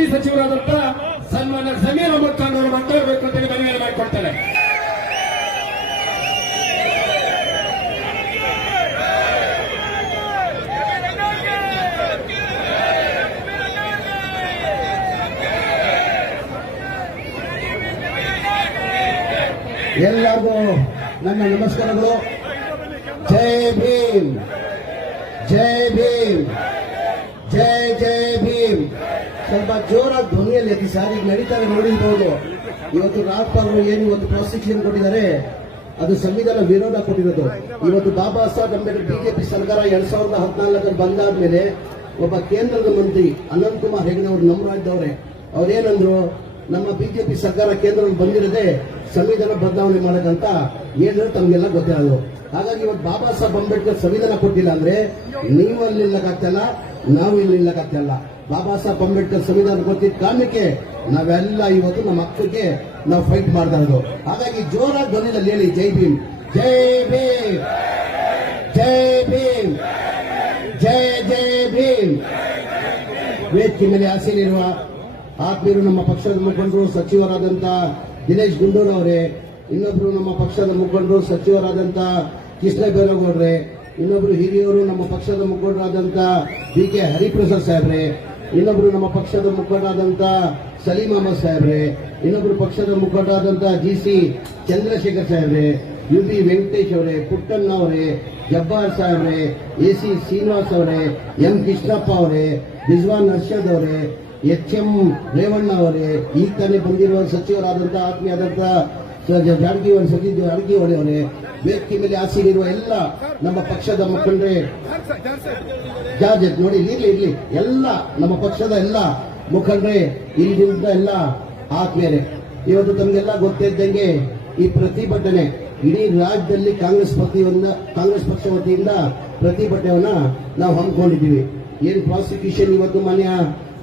ಮಾಜಿ ಸಚಿವರಾದಂತ ಸನ್ಮಾನ್ಯ ಸಮೀರ್ ಅಹಮದ್ ಖಾನ್ ಅವರು ಮಾತಾಡಬೇಕು ಅಂತ ಮನವಿ ಮಾಡಿಕೊಡ್ತಾರೆ. ಎಲ್ಲರಿಗೂ ನನ್ನ ನಮಸ್ಕಾರಗಳು. ಜೈ ಭೀಮ್, ಜೈ ಭೀಮ್, ಜೈ ಜೈ ಭೀಮ್. ಸ್ವಲ್ಪ ಜೋರಾಗಿ ಧ್ವನಿಯಲ್ಲಿ ಎತ್ತಿ ಸರ್. ಈಗ ನಡೀತಾರೆ ನೋಡಿರ್ಬೋದು. ಇವತ್ತು ರಾಜ್ಪಾಲ್ ಏನು ಇವತ್ತು ಪ್ರಾಸಿಕ್ಯೂಷನ್ ಕೊಟ್ಟಿದ್ದಾರೆ, ಅದು ಸಂವಿಧಾನ ವಿರೋಧ ಕೊಟ್ಟಿರೋದು. ಇವತ್ತು ಬಾಬಾ ಸಾಹೇಬ್ ಅಂಬೇಡ್ಕರ್ ಬಿಜೆಪಿ ಸರ್ಕಾರ 2014 ಬಂದಾದ್ಮೇಲೆ ಒಬ್ಬ ಕೇಂದ್ರದ ಮಂತ್ರಿ ಅನಂತ್ ಕುಮಾರ್ ಹೆಗಡೆ ಅವರು ನಮ್ಮ ರಾಜ್ಯದವರೇ, ಅವ್ರೇನಂದ್ರು, ನಮ್ಮ ಬಿಜೆಪಿ ಸರ್ಕಾರ ಕೇಂದ್ರದಲ್ಲಿ ಬಂದಿರದೆ ಸಂವಿಧಾನ ಬದಲಾವಣೆ ಮಾಡಕ್ಕಂತ ಹೇಳಿದ್ರೆ ತಮಗೆಲ್ಲ ಗೊತ್ತಿರೋದು. ಹಾಗಾಗಿ ಇವತ್ತು ಬಾಬಾ ಸಾಹೇಬ್ ಅಂಬೇಡ್ಕರ್ ಸಂವಿಧಾನ ಕೊಟ್ಟಿಲ್ಲ ಅಂದ್ರೆ ನೀವು ಅಲ್ಲಿ ನಿಲ್ಲಕ್ಕಾಗ್ತಲ್ಲ, ನಾವು ಇಲ್ಲಿ ನಿಲ್ಲಕ್ಕಾಗ್ತಲ್ಲ. ಬಾಬಾ ಸಾಹೇಬ್ ಅಂಬೇಡ್ಕರ್ ಸಂವಿಧಾನ ಕೊಟ್ಟಿದ್ದ ಕಾರಣಕ್ಕೆ ನಾವೆಲ್ಲ ಇವತ್ತು ನಮ್ಮ ಹಕ್ಕಕ್ಕೆ ನಾವು ಫೈಟ್ ಮಾಡ್ತಾ ಇರೋದು. ಹಾಗಾಗಿ ಜೋರಾಗಿ ಧ್ವನಿಯಲ್ಲಿ ಹೇಳಿ ಜೈ ಭೀಮ್, ಜೈ ಭೀಮ್, ಜೈ ಭೀಮ್, ಜೈ ಜೈ ಭೀಮ್. ವೇದಿಕೆ ಮೇಲೆ ಆಸೆಯಲ್ಲಿರುವ ಆತ್ಮೀಯರು, ನಮ್ಮ ಪಕ್ಷದ ಮುಖಂಡರು ಸಚಿವರಾದಂತ ದಿನೇಶ್ ಗುಂಡೂರಾವ್ ಅವರೇ, ಇನ್ನೊಬ್ರು ನಮ್ಮ ಪಕ್ಷದ ಮುಖಂಡರು ಸಚಿವರಾದಂತ ಕೃಷ್ಣ ಬೈರೇಗೌಡ್ರೆ, ಇನ್ನೊಬ್ರು ಹಿರಿಯವರು ನಮ್ಮ ಪಕ್ಷದ ಮುಖಂಡರಾದಂತ BK ಹರಿಪ್ರಸಾದ್ ಸಾಹೇಬ್ರೆ, ಇನ್ನೊಬ್ರು ನಮ್ಮ ಪಕ್ಷದ ಮುಖಂಡರಾದಂತ ಸಲೀಂ ಅಹಮದ್ ಸಾಹೇಬ್ರೆ, ಇನ್ನೊಬ್ರು ಪಕ್ಷದ ಮುಖಂಡರಾದಂತ GC ಚಂದ್ರಶೇಖರ್ ಸಾಹೇಬ್ರೆ, UB ವೆಂಕಟೇಶ್ ಅವರೇ, ಪುಟ್ಟಣ್ಣ ಅವರೇ, ಜಬ್ಬಾರ್ ಸಾಹೇಬ್ರೆ, AC ಶ್ರೀನಿವಾಸ್ ಅವರೇ, M ಕೃಷ್ಣಪ್ಪ ಅವರೇ, ಬಿಜ್ವಾನ್ ಅರ್ಷದ್ ಅವರೇ, HM ರೇವಣ್ಣ ಅವರೇ, ಈಗ ತಾನೇ ಬಂದಿರುವ ಸಚಿವರಾದಂತ ಆತ್ಮೀಯರಾದಂತ ಸತೀಶ್ ಜಾರಕಿಹೊಳಿ ಅವರೇ, ವೇದಿಕೆ ಮೇಲೆ ಆಸೀನಿರುವ ಎಲ್ಲ ನಮ್ಮ ಪಕ್ಷದ ಮುಖಂಡರೇ, ನೋಡಿ ಇರ್ಲಿ ಎಲ್ಲ ನಮ್ಮ ಪಕ್ಷದ ಎಲ್ಲ ಮುಖಂಡರೇ, ಇಲ್ಲಿಂದ ಎಲ್ಲ ಆತ್ಮೀಯರೇ, ಇವತ್ತು ತಮಗೆಲ್ಲ ಗೊತ್ತಿದ್ದಂಗೆ ಈ ಪ್ರತಿಭಟನೆ ಇಡೀ ರಾಜ್ಯದಲ್ಲಿ ಕಾಂಗ್ರೆಸ್ ಪಕ್ಷ ವತಿಯಿಂದ ಪ್ರತಿಭಟನೆಯನ್ನ ನಾವು ಹಮ್ಮಿಕೊಂಡಿದ್ದೀವಿ. ಏನು ಪ್ರಾಸಿಕ್ಯೂಷನ್ ಇವತ್ತು ಮಾನ್ಯ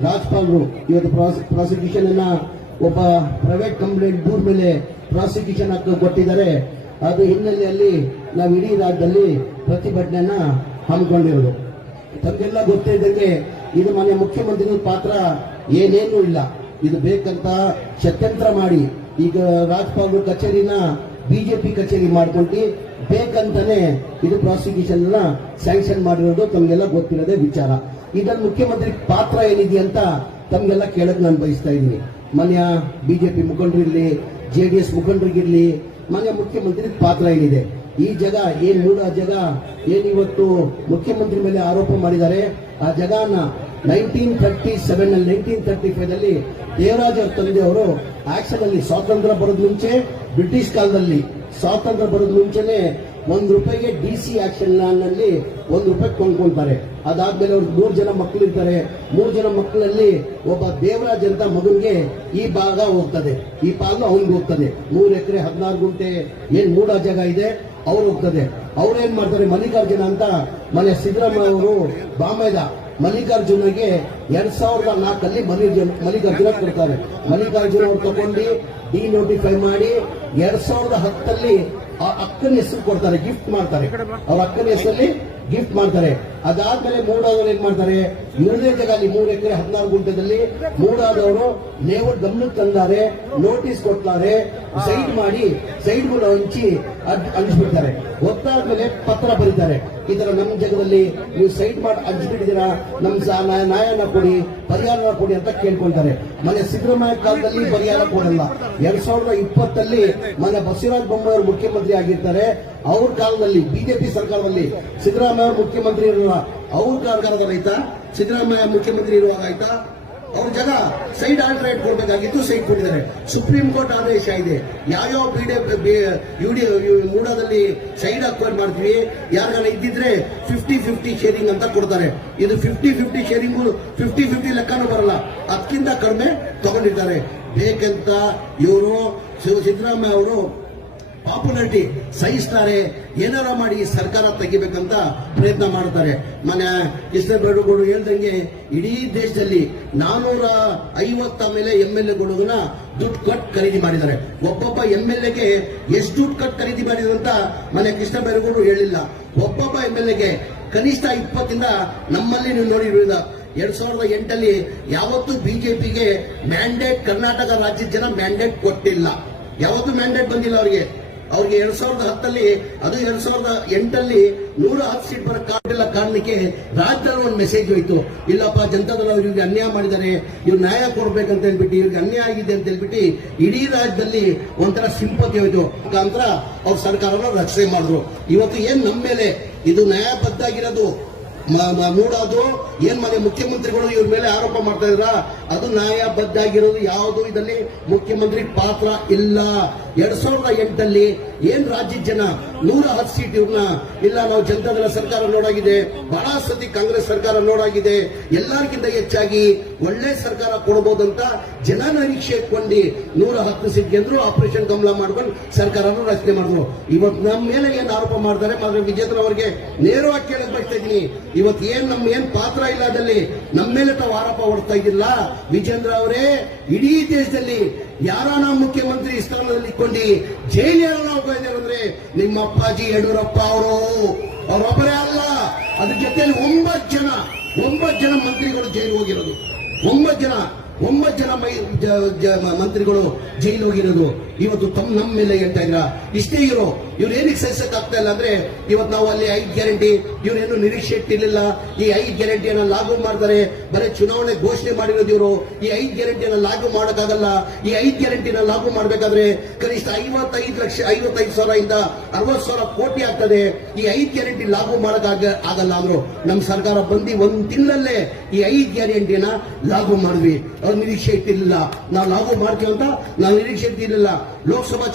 ರಾಜ್ಪಾಲ್ರು ಇವತ್ತು ಪ್ರಾಸಿಕ್ಯೂಷನ್ ಅನ್ನ ಒಬ್ಬ ಪ್ರೈವೇಟ್ ಕಂಪ್ಲೇಂಟ್ ದೂರ ಮೇಲೆ ಪ್ರಾಸಿಕ್ಯೂಷನ್ ಕೊಟ್ಟಿದ್ದಾರೆ. ಅದು ಹಿನ್ನೆಲೆಯಲ್ಲಿ ನಾವು ಇಡೀ ರಾಜ್ಯದಲ್ಲಿ ಪ್ರತಿಭಟನೆಯನ್ನ ಹಮ್ಮಿಕೊಂಡಿರೋದು. ತಮಗೆಲ್ಲ ಗೊತ್ತಿದ್ದಂಗೆ ಇದು ಮಾನ್ಯ ಮುಖ್ಯಮಂತ್ರಿಗಳ ಪಾತ್ರ ಏನೇನೂ ಇಲ್ಲ. ಇದು ಬೇಕಂತ ಷಡ್ಯಂತ್ರ ಮಾಡಿ ಈಗ ರಾಜ್ಪಾಲ್ ಕಚೇರಿನ ಬಿಜೆಪಿ ಕಚೇರಿ ಮಾಡ್ಕೊಂಡು ಬೇಕಂತಾನೆ ಇದು ಪ್ರಾಸಿಕ್ಯೂಷನ್ ಸ್ಯಾಂಕ್ಷನ್ ಮಾಡಿರೋದು ತಮಗೆಲ್ಲ ಗೊತ್ತಿರೋದೇ ವಿಚಾರ. ಇದನ್ನು ಮುಖ್ಯಮಂತ್ರಿ ಪಾತ್ರ ಏನಿದೆ ಅಂತ ತಮಗೆಲ್ಲ ಕೇಳಕ್ ನಾನು ಬಯಸ್ತಾ ಇದ್ದೀನಿ. ಮಾನ್ಯ ಬಿಜೆಪಿ ಮುಖಂಡರಿರ್ಲಿ, JDS ಮುಖಂಡರಿಗಿರ್ಲಿ, ಮಾನ್ಯ ಮುಖ್ಯಮಂತ್ರಿ ಪಾತ್ರ ಏನಿದೆ? ಈ ಜಗ ಏನ್ ಮೂಡ ಜಗ ಏನಿವತ್ತು ಮುಖ್ಯಮಂತ್ರಿ ಮೇಲೆ ಆರೋಪ ಮಾಡಿದ್ದಾರೆ, ಆ ಜಗನ 1937 ನಲ್ಲಿ 1935 ನಲ್ಲಿ ದೇವರಾಜ ಅವ್ರ ತಂದೆಯವರು ಆಕ್ಷನ್ ಅಲ್ಲಿ ಸ್ವಾತಂತ್ರ್ಯ ಬರೋದ್ ಮುಂಚೆ, ಬ್ರಿಟಿಷ್ ಕಾಲದಲ್ಲಿ ಸ್ವಾತಂತ್ರ್ಯ ಬರೋದ್ ಮುಂಚೆನೆ ₹1 DC ಆಕ್ಷನ್ ನಲ್ಲಿ ₹1 ಕೊಂಡ್ಕೊಂತಾರೆ. ಅದಾದ್ಮೇಲೆ ಅವ್ರಿಗೆ 3 ಜನ ಮಕ್ಕಳಿರ್ತಾರೆ. 3 ಜನ ಮಕ್ಕಳಲ್ಲಿ ಒಬ್ಬ ದೇವರಾಜ್ ಅಂತ ಮಗನ್ಗೆ ಈ ಭಾಗ ಹೋಗ್ತದೆ, ಈ ಭಾಗ ಅವ್ನಿಗೆ ಹೋಗ್ತದೆ. 3 ಎಕರೆ 16 ಗುಂಟೆ ಏನ್ ಮೂಡ ಜಾಗ ಇದೆ ಅವ್ರು ಹೋಗ್ತದೆ. ಅವ್ರೇನ್ ಮಾಡ್ತಾರೆ, ಮಲ್ಲಿಕಾರ್ಜುನ ಅಂತ ಮನೆ ಸಿದ್ದರಾಮಯ್ಯ ಅವರು ಬಾಮೈದ ಮಲ್ಲಿಕಾರ್ಜುನಗೆ 2004 ಮಲ್ಲಿಕಾರ್ಜುನ ಕೊಡ್ತಾರೆ. ಮಲ್ಲಿಕಾರ್ಜುನ ಅವ್ರು ತಗೊಂಡು ಡಿನೋಟಿಫೈ ಮಾಡಿ 2010 ಆ ಅಕ್ಕನ ಹೆಸರು ಕೊಡ್ತಾರೆ, ಗಿಫ್ಟ್ ಮಾಡ್ತಾರೆ. ಅವ್ರ ಅಕ್ಕನ ಹೆಸರಲ್ಲಿ ಗಿಫ್ಟ್ ಮಾಡ್ತಾರೆ. ಅದಾದ್ಮೇಲೆ ಮೂಡಾದವರು ಏನ್ ಮಾಡ್ತಾರೆ, ಇವ್ರದೇ ಜಾಗ ಅಲ್ಲಿ 3 ಎಕರೆ 16 ಗುಂಟೆದಲ್ಲಿ ಮೂಡಾದವರು ಲೇಔಟ್ ಗಮನಕ್ಕೆ ತಂದಾರೆ, ನೋಟಿಸ್ ಕೊಡ್ತಾರೆ, ಸೈಡ್ ಮಾಡಿ ಸೈಡ್ಗಳು ಹಂಚ್ಬಿಡ್ತಾರೆ. ಗೊತ್ತಾದ್ಮೇಲೆ ಪತ್ರ ಬರೀತಾರೆ, ಈ ತರ ನಮ್ಮ ಜಾಗದಲ್ಲಿ ನೀವು ಸೈಡ್ ಮಾಡಿ ಹಂಚ್ಬಿಟ್ಟಿದ್ದೀರಾ, ನಮ್ ನ್ಯಾಯನ ಕೊಡಿ, ಪರಿಹಾರ ಕೊಡಿ ಅಂತ ಕೇಳ್ಕೊಂತಾರೆ. ಮನೆ ಸಿದ್ದರಾಮಯ್ಯ ಕಾಲದಲ್ಲಿ ಪರಿಹಾರ ಕೊಡಲ್ಲ. 2020 ಮನೆ ಬಸವರಾಜ ಬೊಮ್ಮಾಯಿ ಅವರು ಮುಖ್ಯಮಂತ್ರಿ ಆಗಿರ್ತಾರೆ. ಅವ್ರ ಕಾಲದಲ್ಲಿ ಬಿಜೆಪಿ ಸರ್ಕಾರದಲ್ಲಿ ಸಿದ್ದರಾಮಯ್ಯ ಮುಖ್ಯಮಂತ್ರಿ ಇರುವ ಅವ್ರ ಕಾರ್ಯಕ್ರಮದ ಆಯ್ತಾ, ಸಿದ್ದರಾಮಯ್ಯ ಮುಖ್ಯಮಂತ್ರಿ ಇರುವಾಗ ಆಯ್ತಾ, ಅವ್ರ ಜಾಗ ಸೈಡ್ ಆಲ್ಟರೇಟ್ ಕೊಡಬೇಕಾಗಿತ್ತು, ಸೈಡ್ ಕೊಟ್ಟಿದ್ದಾರೆ. ಸುಪ್ರೀಂ ಕೋರ್ಟ್ ಆದೇಶ ಇದೆ, ಯಾವ್ಯಾವ ಮೂಡಾದಲ್ಲಿ ಸೈಡ್ ಅಕ್ವೈರ್ ಮಾಡ್ತೀವಿ, ಯಾರಿಗಾನ ಇದ್ದಿದ್ರೆ 50-50 ಶೇರಿಂಗ್ ಅಂತ ಕೊಡ್ತಾರೆ. ಇದು 50-50 ಶೇರಿಂಗು 50-50 ಲೆಕ್ಕನೂ ಬರಲ್ಲ, ಅದಕ್ಕಿಂತ ಕಡಿಮೆ ತಗೊಂಡಿದ್ದಾರೆ. ಬೇಕಂತ ಇವರು ಸಿದ್ದರಾಮಯ್ಯ ಅವರು ಪಾಪ್ಯುಲಾರಿಟಿ ಸಹಿಸ್ತಾರೆ, ಏನಾರ ಮಾಡಿ ಸರ್ಕಾರ ತೆಗಿಬೇಕಂತ ಪ್ರಯತ್ನ ಮಾಡ್ತಾರೆ. ಮನೆ ಕೃಷ್ಣ ಬೈರೇಗೌಡರು ಹೇಳ್ದಂಗೆ ಇಡೀ ದೇಶದಲ್ಲಿ 450 ಮೇಲೆ MLAಗಳನ್ನ ದುಡ್ಡು ಕಟ್ ಖರೀದಿ ಮಾಡಿದ್ದಾರೆ. ಒಬ್ಬೊಬ್ಬ MLAಗೆ ಎಷ್ಟು ದುಡ್ಡು ಕಟ್ ಖರೀದಿ ಮಾಡಿದ್ರು ಅಂತ ಮನೆ ಕೃಷ್ಣ ಬೈರೇಗೌಡರು ಹೇಳಿಲ್ಲ. ಒಬ್ಬೊಬ್ಬ MLAಗೆ ಕನಿಷ್ಠ 20 ನಮ್ಮಲ್ಲಿ ನೀವು ನೋಡಿ 2008 ಯಾವತ್ತೂ ಬಿಜೆಪಿಗೆ ಮ್ಯಾಂಡೇಟ್ ಕರ್ನಾಟಕ ರಾಜ್ಯದ ಜನ ಮ್ಯಾಂಡೇಟ್ ಕೊಟ್ಟಿಲ್ಲ, ಯಾವತ್ತೂ ಮ್ಯಾಂಡೇಟ್ ಬಂದಿಲ್ಲ ಅವ್ರಿಗೆ 2010 ಅದು 2008 110 ಸೀಟ್ ಬರೋ ಕಾರಣ ಕಾರಣಕ್ಕೆ ರಾಜ್ಯದಲ್ಲಿ ಒಂದು ಮೆಸೇಜ್ ಹೋಯ್ತು, ಇಲ್ಲಪ್ಪ ಜನತಾದಳ ಇವ್ರಿಗೆ ಅನ್ಯಾಯ ಮಾಡಿದ್ದಾರೆ, ಇವ್ರು ನ್ಯಾಯ ಕೊಡ್ಬೇಕಂತ ಹೇಳ್ಬಿಟ್ಟು, ಇವ್ರಿಗೆ ಅನ್ಯಾಯ ಆಗಿದೆ ಅಂತ ಹೇಳ್ಬಿಟ್ಟು ಇಡೀ ರಾಜ್ಯದಲ್ಲಿ ಒಂಥರ ಸಿಂಪತಿ ಹೋಯ್ತು. ಮುಖಾಂತರ ಅವ್ರ ಸರ್ಕಾರನ ರಕ್ಷಣೆ ಮಾಡಿದ್ರು. ಇವತ್ತು ಏನ್ ನಮ್ಮ ಮೇಲೆ ಇದು ನ್ಯಾಯಬದ್ಧ ಆಗಿರೋದು ಮೂಡೋದು ಏನ್ ಮನೆ ಮುಖ್ಯಮಂತ್ರಿಗಳು ಇವ್ರ ಮೇಲೆ ಆರೋಪ ಮಾಡ್ತಾ ಇದ್ರ, ಅದು ನ್ಯಾಯಬದ್ಧ ಆಗಿರೋದು ಯಾವುದು ಇದರಲ್ಲಿ ಮುಖ್ಯಮಂತ್ರಿ ಪಾತ್ರ ಇಲ್ಲ. 2008 ಏನ್ ರಾಜ್ಯದ ಜನ 110 ಸೀಟ್ ಇವ್ರನ್ನ ಇಲ್ಲ, ನಾವು ಜನತಾದಳ ಸರ್ಕಾರ ನೋಡಾಗಿದೆ, ಬಹಳ ಸತಿ ಕಾಂಗ್ರೆಸ್ ಸರ್ಕಾರ ನೋಡಾಗಿದೆ, ಎಲ್ಲರಿಗಿಂತ ಹೆಚ್ಚಾಗಿ ಒಳ್ಳೆ ಸರ್ಕಾರ ಕೊಡಬಹುದಂತ ಜನ ನಿರೀಕ್ಷೆ ಇಟ್ಕೊಂಡು 110 ಸೀಟ್ ಗೆದ್ರು ಆಪರೇಷನ್ ಕಮಲ ಮಾಡ್ಕೊಂಡು ಸರ್ಕಾರನ ರಚನೆ ಮಾಡಿದ್ರು. ಇವತ್ತು ನಮ್ಮ ಮೇಲೆ ಏನ್ ಆರೋಪ ಮಾಡ್ತಾರೆ ಮಾತ್ರ ವಿಜೇಂದ್ರ ಅವರಿಗೆ ನೇರವಾಗಿ ಕೇಳಕ್ ಬಯಸ್ತಾ ಇದ್ದೀನಿ, ಇವತ್ತು ಏನ್ ಪಾತ್ರ ಇಲ್ಲ ಅದಲ್ಲಿ ನಮ್ಮ ಮೇಲೆ ತಾವು ಆರೋಪ ಹೊಡ್ತಾ ಇದ್ದಿಲ್ಲ. ವಿಜೇಂದ್ರ ಅವರೇ, ಇಡೀ ದೇಶದಲ್ಲಿ ಯಾರ ನಾವು ಮುಖ್ಯಮಂತ್ರಿ ಸ್ಥಾನದಲ್ಲಿ ಇಟ್ಕೊಂಡು ಜೈಲಿಗೆ ಹೋಗ್ತಾ ಇದ್ದಾರೆ ಅಂದ್ರೆ ನಿಮ್ಮ ಅಪ್ಪಾಜಿ ಯಡಿಯೂರಪ್ಪ ಅವರೊಬ್ಬರೇ ಅಲ್ಲ, ಅದ್ರ ಜೊತೆಯಲ್ಲಿ 9 ಜನ ಮಂತ್ರಿಗಳು ಜೈಲು ಹೋಗಿರೋದು, 9 ಜನ ಮಂತ್ರಿಗಳು ಜೈಲು ಹೋಗಿರೋದು. ಇವತ್ತು ನಮ್ಮ ಮೇಲೆ ಹೇಳ್ತಾ ಇದ್ರ ಇಷ್ಟೇ ಇವ್ರು ಏನಕ್ಕೆ ಸಹಿಸಕ್ ಆಗ್ತಾ ಇಲ್ಲ ಅಂದ್ರೆ, ಇವತ್ತು ನಾವು ಅಲ್ಲಿ 5 ಗ್ಯಾರಂಟಿ ಇವ್ರೇನು ನಿರೀಕ್ಷೆ ಇಟ್ಟಿರ್ಲಿಲ್ಲ. ಈ 5 ಗ್ಯಾರಂಟಿಯನ್ನ ಲಾಗು ಮಾಡ್ತಾರೆ, ಬರೀ ಚುನಾವಣೆ ಘೋಷಣೆ ಮಾಡಿರೋದು ಇವರು. ಈ 5 ಗ್ಯಾರಂಟಿಯನ್ನ ಲಾಗು ಮಾಡೋಕ್ಕಾಗಲ್ಲ. ಈ 5 ಗ್ಯಾರಂಟಿನ ಲಾಗು ಮಾಡಬೇಕಾದ್ರೆ ಕನಿಷ್ಠ 55,000 ಇಂದ 60,000 ಕೋಟಿ ಆಗ್ತದೆ. ಈ 5 ಗ್ಯಾರಂಟಿ ಲಾಗು ಮಾಡಕ್ ಆಗಲ್ಲ ಅಂದ್ರು. ನಮ್ಮ ಸರ್ಕಾರ ಬಂದು 1 ತಿಂಗಳಲ್ಲೇ ಈ 5 ಗ್ಯಾರಂಟಿನ ಲಾಗು ಮಾಡಿದ್ವಿ. ಅವ್ರ ನಿರೀಕ್ಷೆ ಇಟ್ಟಿರ್ಲಿಲ್ಲ, ನಾವು ಲಾಗು ಮಾಡ್ತೀವಿ ಅಂತ ನಾವು ನಿರೀಕ್ಷೆ ಇಟ್ಟಿರಲಿಲ್ಲ. ಲೋಕಸಭಾ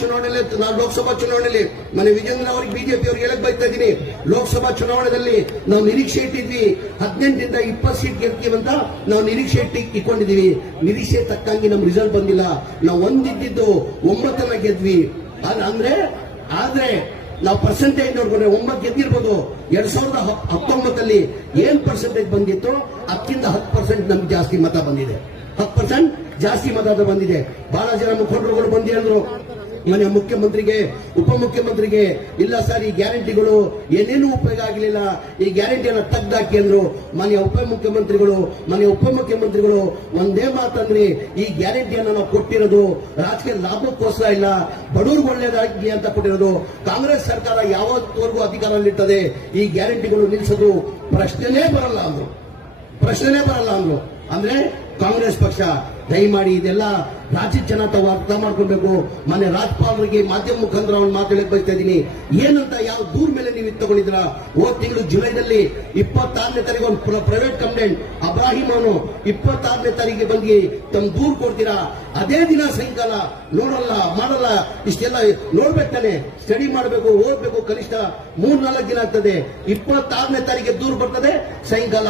ಚುನಾವಣೆಯಲ್ಲಿ ಮನೆ ವಿಜೇಂದ್ರ ಅವರಿಗೆ ಬಿಜೆಪಿ ಅವ್ರಿಗೆ ಹೇಳಕ್ ಬಯಸ್ತಾ ಇದ್ದೀನಿ, ಲೋಕಸಭಾ ಚುನಾವಣೆಯಲ್ಲಿ ನಾವು ನಿರೀಕ್ಷೆ ಇಟ್ಟಿದ್ವಿ 18 ರಿಂದ 20 ಸೀಟ್ ಗೆಲ್ತೀವಂತ ನಾವು ನಿರೀಕ್ಷೆ ಇಟ್ಕೊಂಡಿದೀವಿ. ನಿರೀಕ್ಷೆ ತಕ್ಕಂಗೆ ನಮ್ ರಿಸಲ್ಟ್ ಬಂದಿಲ್ಲ. ನಾವು ಒಂದಿದ್ದು 9 ಗೆದ್ವಿ. ಆದ್ರೆ ನಾವು ಪರ್ಸೆಂಟೇಜ್ ನೋಡ್ಕೊಂಡ್ರೆ 9 ಗೆದ್ದಿರ್ಬೋದು. 2019 ಏನ್ ಪರ್ಸೆಂಟೇಜ್ ಬಂದಿತ್ತು ಅದಕ್ಕಿಂತ 10% ನಮ್ಗೆ ಜಾಸ್ತಿ ಮತ ಬಂದಿದೆ. 10% ಜಾಸ್ತಿ ಮತ ಬಂದಿದೆ. ಬಹಳ ಜನ ಮುಖಂಡರುಗಳು ಬಂದಿ ಅಂದ್ರು ಮನೆ ಮುಖ್ಯಮಂತ್ರಿಗೆ, ಉಪಮುಖ್ಯಮಂತ್ರಿಗೆ, ಇಲ್ಲ ಸರ್ ಈ ಗ್ಯಾರಂಟಿಗಳು ಏನೇನು ಉಪಯೋಗ ಆಗಲಿಲ್ಲ, ಈ ಗ್ಯಾರಂಟಿಯನ್ನ ತೆಗ್ದಾಕಿ ಅಂದ್ರು. ಮನೆಯ ಉಪಮುಖ್ಯಮಂತ್ರಿಗಳು ಒಂದೇ ಮಾತಂದ್ರಿ, ಈ ಗ್ಯಾರಂಟಿಯನ್ನ ನಾವು ಕೊಟ್ಟಿರೋದು ರಾಜಕೀಯ ಲಾಭಕ್ಕೋಸ್ಕರ ಇಲ್ಲ, ಬಡವರಿಗೆ ಒಳ್ಳೇದಾಗಿ ಅಂತ ಕೊಟ್ಟಿರೋದು. ಕಾಂಗ್ರೆಸ್ ಸರ್ಕಾರ ಯಾವತ್ತವರೆಗೂ ಅಧಿಕಾರದಲ್ಲಿರ್ತದೆ ಈ ಗ್ಯಾರಂಟಿಗಳು ನಿಲ್ಲಿಸೋದು ಪ್ರಶ್ನೆನೇ ಬರಲ್ಲ ಅಂದ್ರು. ಅಂದ್ರೆ ಕಾಂಗ್ರೆಸ್ ಪಕ್ಷ ದಯಮಾಡಿ ಇದೆಲ್ಲ ರಾಜ್ಯದ ಜನ ತಾವು ಅರ್ಥ ಮಾಡ್ಕೊಳ್ಬೇಕು. ಮನೆ ರಾಜ್ಯಪಾಲರಿಗೆ ಮಾಧ್ಯಮ ಮುಖಾಂತರ ಅವ್ನು ಮಾತಾಡಕ್ ಬಯಸ್ತಾ ಇದ್ದೀನಿ, ಏನಂತ ಯಾವ ದೂರ ಮೇಲೆ ನೀವು ತಗೊಂಡಿದ್ರ. ಹೋದ ತಿಂಗಳು ಜುಲೈದಲ್ಲಿ 26ನೇ ತಾರೀಕು ಒಂದು ಪ್ರೈವೇಟ್ ಕಂಪ್ಲೇಂಟ್ ಅಬ್ರಾಹಿಂ ಅವನು 26ನೇ ತಾರೀಕಿಗೆ ಬಂದು ತಮ್ಮ ದೂರು ಕೊಡ್ತೀರಾ, ಅದೇ ದಿನ ಸಾಯಂಕಾಲ ಮಾಡಲ್ಲ ಇಷ್ಟೆಲ್ಲ ನೋಡ್ಬೇಕಾನೆ, ಸ್ಟಡಿ ಮಾಡಬೇಕು, ಓದ್ಬೇಕು, ಕನಿಷ್ಠ 3-4 ದಿನ ಆಗ್ತದೆ. 26ನೇ ತಾರೀಕಿಗೆ ದೂರು ಬರ್ತದೆ, ಸಾಯಂಕಾಲ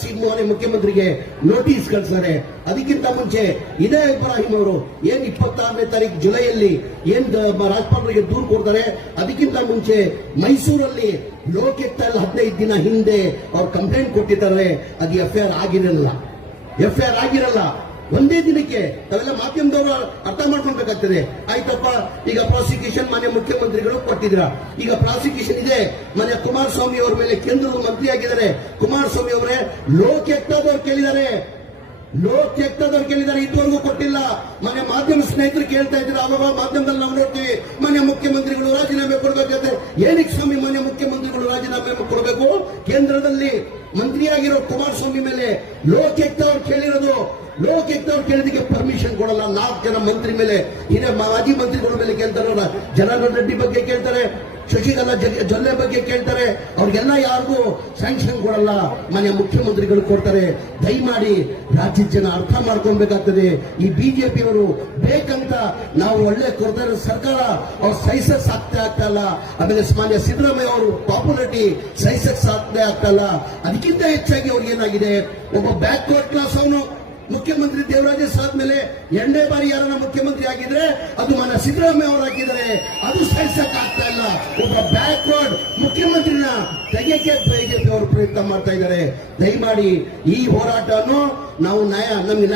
ಸಿಎಂ ಮುಖ್ಯಮಂತ್ರಿಗೆ ನೋಟಿಸ್ ಕಳಿಸ್ತಾರೆ. ಅದಕ್ಕಿಂತ ಮುಂಚೆ ಇದೇ ಇಬ್ರಾಹಿಂ ಅವರು ಏನ್ 26ನೇ ತಾರೀಕು ಜುಲೈಯಲ್ಲಿ ಏನ್ ರಾಜ್ಯಪಾಲರಿಗೆ ದೂರು ಕೊಡ್ತಾರೆ, ಅದಕ್ಕಿಂತ ಮುಂಚೆ ಮೈಸೂರಲ್ಲಿ ಲೋಕಾಯುಕ್ತಲ್ಲಿ 15 ದಿನ ಹಿಂದೆ ಅವ್ರು ಕಂಪ್ಲೇಂಟ್ ಕೊಟ್ಟಿದ್ದಾರೆ. ಅದು ಎಫ್ಐಆರ್ ಆಗಿರಲ್ಲ. ಒಂದೇ ದಿನಕ್ಕೆ ತಾವೆಲ್ಲ ಮಾಧ್ಯಮದವರು ಅರ್ಥ ಮಾಡ್ಕೊಳ್ಬೇಕಾಗ್ತದೆ. ಆಯ್ತಪ್ಪ, ಈಗ ಪ್ರಾಸಿಕ್ಯೂಷನ್ ಮನೆ ಮುಖ್ಯಮಂತ್ರಿಗಳು ಕೊಟ್ಟಿದ್ರ, ಈಗ ಪ್ರಾಸಿಕ್ಯೂಷನ್ ಇದೆ. ಮನೆ ಕುಮಾರಸ್ವಾಮಿ ಅವರ ಮೇಲೆ ಕೇಂದ್ರದ ಮಂತ್ರಿ ಆಗಿದ್ದಾರೆ. ಕುಮಾರಸ್ವಾಮಿ ಅವರೇ ಲೋಕಾಯುಕ್ತದವ್ರು ಕೇಳಿದ್ದಾರೆ, ಇದುವರೆಗೂ ಕೊಟ್ಟಿಲ್ಲ. ಮನೆ ಮಾಧ್ಯಮ ಸ್ನೇಹಿತರು ಕೇಳ್ತಾ ಇದ್ದಾರೆ, ಅವಾಗ ಮಾಧ್ಯಮದಲ್ಲಿ ನಾವು ನೋಡ್ತೀವಿ ಮನೆ ಮುಖ್ಯಮಂತ್ರಿಗಳು ರಾಜೀನಾಮೆ ಕೊಡಬೇಕಂತೆ. ಏನಕ್ಕೆ ಸ್ವಾಮಿ ಮನೆ ಮುಖ್ಯಮಂತ್ರಿಗಳು ರಾಜೀನಾಮೆ ಕೊಡಬೇಕು? ಕೇಂದ್ರದಲ್ಲಿ ಮಂತ್ರಿಯಾಗಿರೋ ಕುಮಾರಸ್ವಾಮಿ ಮೇಲೆ ಲೋಕಾಯುಕ್ತವ್ರು ಕೇಳಿದಕ್ಕೆ ಪರ್ಮಿಷನ್ ಕೊಡಲ್ಲ. 4 ಜನ ಮಂತ್ರಿ ಮೇಲೆ, ಇನ್ನ ಮಾಜಿ ಮಂತ್ರಿಗಳ ಮೇಲೆ ಕೇಳ್ತಾರೆ, ಜನಾರ್ದನ್ ರೆಡ್ಡಿ ಬಗ್ಗೆ ಕೇಳ್ತಾರೆ, ಶಶಿಕಲಾ ಜೊಲ್ಲೆ ಬಗ್ಗೆ ಕೇಳ್ತಾರೆ. ಅವ್ರಿಗೆಲ್ಲ ಯಾರಿಗೂ ಸ್ಯಾಂಕ್ಷನ್ ಕೊಡಲ್ಲ, ಮನೆ ಮುಖ್ಯಮಂತ್ರಿಗಳು ಕೊಡ್ತಾರೆ. ದಯಮಾಡಿ ರಾಜ್ಯದ ಜನ ಅರ್ಥ ಮಾಡ್ಕೊಳ್ಬೇಕಾಗ್ತದೆ. ಈ ಬಿಜೆಪಿಯವರು ಬೇಕಂತ ನಾವು ಒಳ್ಳೆ ಕೊಡ್ತಾರೆ ಸರ್ಕಾರ ಅವ್ರು ಸಹಿಸಕ್ ಸಾಧ್ಯ ಆಗ್ತಲ್ಲ. ಆಮೇಲೆ ಮಾನ್ಯ ಸಿದ್ದರಾಮಯ್ಯ ಅವರು ಪಾಪ್ಯುಲಾರಿಟಿ ಸಹಿಸಕ್ ಸಾಧ್ಯ ಆಗ್ತಲ್ಲ. ಅದಕ್ಕಿಂತ ಹೆಚ್ಚಾಗಿ ಅವ್ರಿಗೆ ಏನಾಗಿದೆ, ಒಬ್ಬ ಬ್ಯಾಕ್ವರ್ಡ್ ಕ್ಲಾಸ್ ಅವನು ಮುಖ್ಯಮಂತ್ರಿ ದೇವರಾಜ ಆದ್ಮೇಲೆ 2ನೇ ಬಾರಿ ಯಾರನ್ನ ಮುಖ್ಯಮಂತ್ರಿ ಆಗಿದ್ರೆ ಅದು ಮನ ಸಿದ್ದರಾಮಯ್ಯ ಅವರು ಹಾಕಿದರೆ ಅದು ಸಹಿಸಕ್ ಆಗ್ತಾ ಇಲ್ಲ. ಒಬ್ಬ ಬ್ಯಾಕ್ವರ್ಡ್ ಮುಖ್ಯಮಂತ್ರಿನ ತೆಗೆಯಕ್ಕೆ ಬಿಜೆಪಿ ಅವರು ಪ್ರಯತ್ನ ಮಾಡ್ತಾ ಇದ್ದಾರೆ. ದಯಮಾಡಿ ಈ ಹೋರಾಟವನ್ನು ನಾವು ನಮಗೆ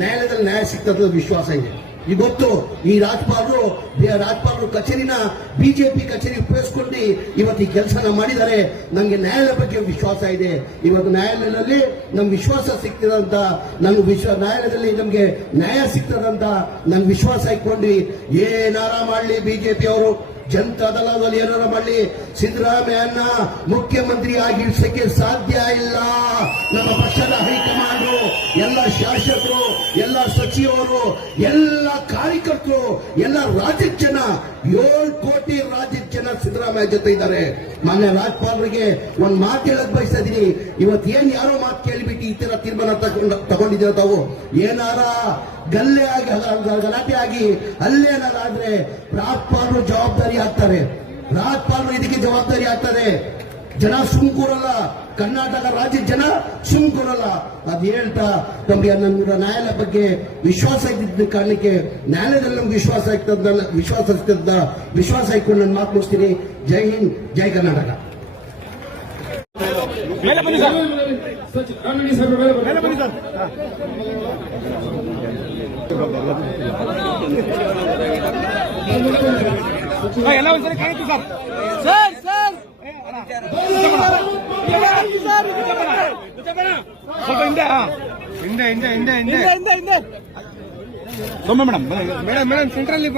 ನ್ಯಾಯಾಲಯದಲ್ಲಿ ನ್ಯಾಯ ಸಿಗ್ತದ ವಿಶ್ವಾಸ ಇದೆ. ಇವತ್ತು ಈ ರಾಜ್ಪಾಲರು ಕಚೇರಿನ ಬಿಜೆಪಿ ಕಚೇರಿ ಉಪಯೋಗಿಸ್ಕೊಂಡು ಇವತ್ತು ಈ ಕೆಲಸನ ಮಾಡಿದ್ದಾರೆ. ನಮ್ಗೆ ನ್ಯಾಯಾಲಯ ಬಗ್ಗೆ ವಿಶ್ವಾಸ ಇದೆ. ಇವತ್ತು ನ್ಯಾಯಾಲಯದಲ್ಲಿ ನಮ್ಗೆ ವಿಶ್ವಾಸ ಸಿಗ್ತಿದಂತ ನ್ಯಾಯಾಲಯದಲ್ಲಿ ನಮ್ಗೆ ನ್ಯಾಯ ಸಿಗ್ತದಂತ ನನ್ಗೆ ವಿಶ್ವಾಸ ಇಟ್ಕೊಂಡು ಏನಾರ ಮಾಡಲಿ ಬಿಜೆಪಿ ಅವರು ಜನತಾದಳದಲ್ಲಿ ಏನಾರ ಮಾಡಲಿ ಸಿದ್ದರಾಮಯ್ಯನ ಮುಖ್ಯಮಂತ್ರಿ ಆಗಿರ್ಸಕ್ಕೆ ಸಾಧ್ಯ ಇಲ್ಲ. ನಮ್ಮ ಪಕ್ಷದ ಹೈಕಮಾಂಡ್, ಎಲ್ಲ ಶಾಸಕರು, ಎಲ್ಲ ಸಚಿವರು, ಎಲ್ಲ ಕಾರ್ಯಕರ್ತರು, ಎಲ್ಲ ರಾಜ್ಯದ ಜನ 7 ಕೋಟಿ ರಾಜ್ಯದ ಜನ ಸಿದ್ದರಾಮಯ್ಯ ಜೊತೆ ಇದ್ದಾರೆ. ಮಾನ್ಯ ರಾಜ್ಪಾಲರಿಗೆ ಒಂದ್ ಮಾತು ಹೇಳಕ್ ಬಯಸ್ತಾ ಇದೀನಿ. ಇವತ್ತೇನ್ ಯಾರೋ ಮಾತು ಕೇಳಿಬಿಟ್ಟು ಈ ತರ ತೀರ್ಮಾನ ತಗೊಂಡಿದ್ದೀರ ತಾವು. ಏನಾರ ಗಲಾಟೆ ಆಗಿ ಅಲ್ಲೇನಾದ್ರೆ ರಾಜ್ಪಾಲರು ಜವಾಬ್ದಾರಿ ಆಗ್ತಾರೆ. ರಾಜ್ಪಾಲರು ಇದಕ್ಕೆ ಜವಾಬ್ದಾರಿ ಆಗ್ತಾರೆ. ಜನ ಸುಮ್ಕೂರಲ್ಲ, ಕರ್ನಾಟಕ ರಾಜ್ಯದ ಜನ ಸುಮ್ಕೂರಲ್ಲ. ಅದ್ ಹೇಳ್ತಾ ನಮ್ಗೆ ನನ್ನ ನ್ಯಾಯಾಲಯ ಬಗ್ಗೆ ವಿಶ್ವಾಸ ಇದ್ದಿದ್ದ ಕಾರಣಕ್ಕೆ ನ್ಯಾಯಾಲಯದಲ್ಲಿ ನಮ್ಗೆ ವಿಶ್ವಾಸ ಇಟ್ಕೊಂಡು ನಾನು ಮಾತು ಮುಗಿಸ್ತೀನಿ. ಜೈ ಹಿಂದ್, ಜೈ ಕರ್ನಾಟಕ. ರಾಮಿಣಿ ಸಾಹೇಬ್ರು ಮೇಲೆ ಬನ್ನಿ. ಎಲ್ಲ ಒಂದ್ಸರಿ ಕಾಣಿತು ಸರ್. ಸ್ವಲ್ಪ ಹಿಂದೆ ಸೌಮ್ಯ ಮೇಡಮ್ ಸೆಂಟ್ರಲ್ಲಿ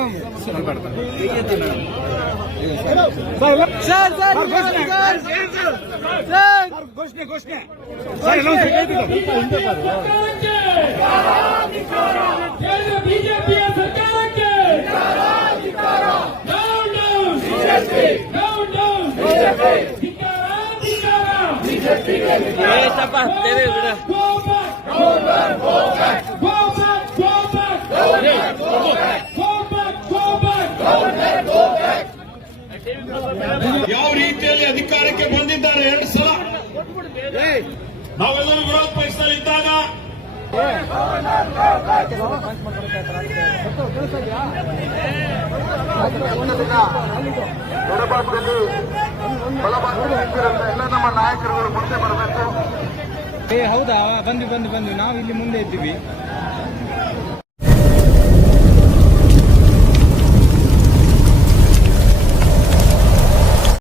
ಘೋಷಣೆ ಬಿಜೆಪಿಯ ಸರ್ಕಾರಕ್ಕೆ ಯಾವ ರೀತಿಯಲ್ಲಿ ಅಧಿಕಾರಕ್ಕೆ ಬಂದಿದ್ದಾರೆ 2 ಸಲ. ನಾವೆಲ್ಲರೂ ವಿರೋಧ ಪಕ್ಷದಲ್ಲಿ ಇದ್ದಾಗ ಎಡಭಾಗದಲ್ಲಿ ಬಲಭಾಗದಲ್ಲಿ ಎಲ್ಲ ನಮ್ಮ ನಾಯಕರುಗಳು ಮುಂದೆ ಬರಬೇಕು. ಹೌದಾ, ಬಂದ್ವಿ ನಾವು ಇಲ್ಲಿ ಮುಂದೆ ಇದ್ದೀವಿ.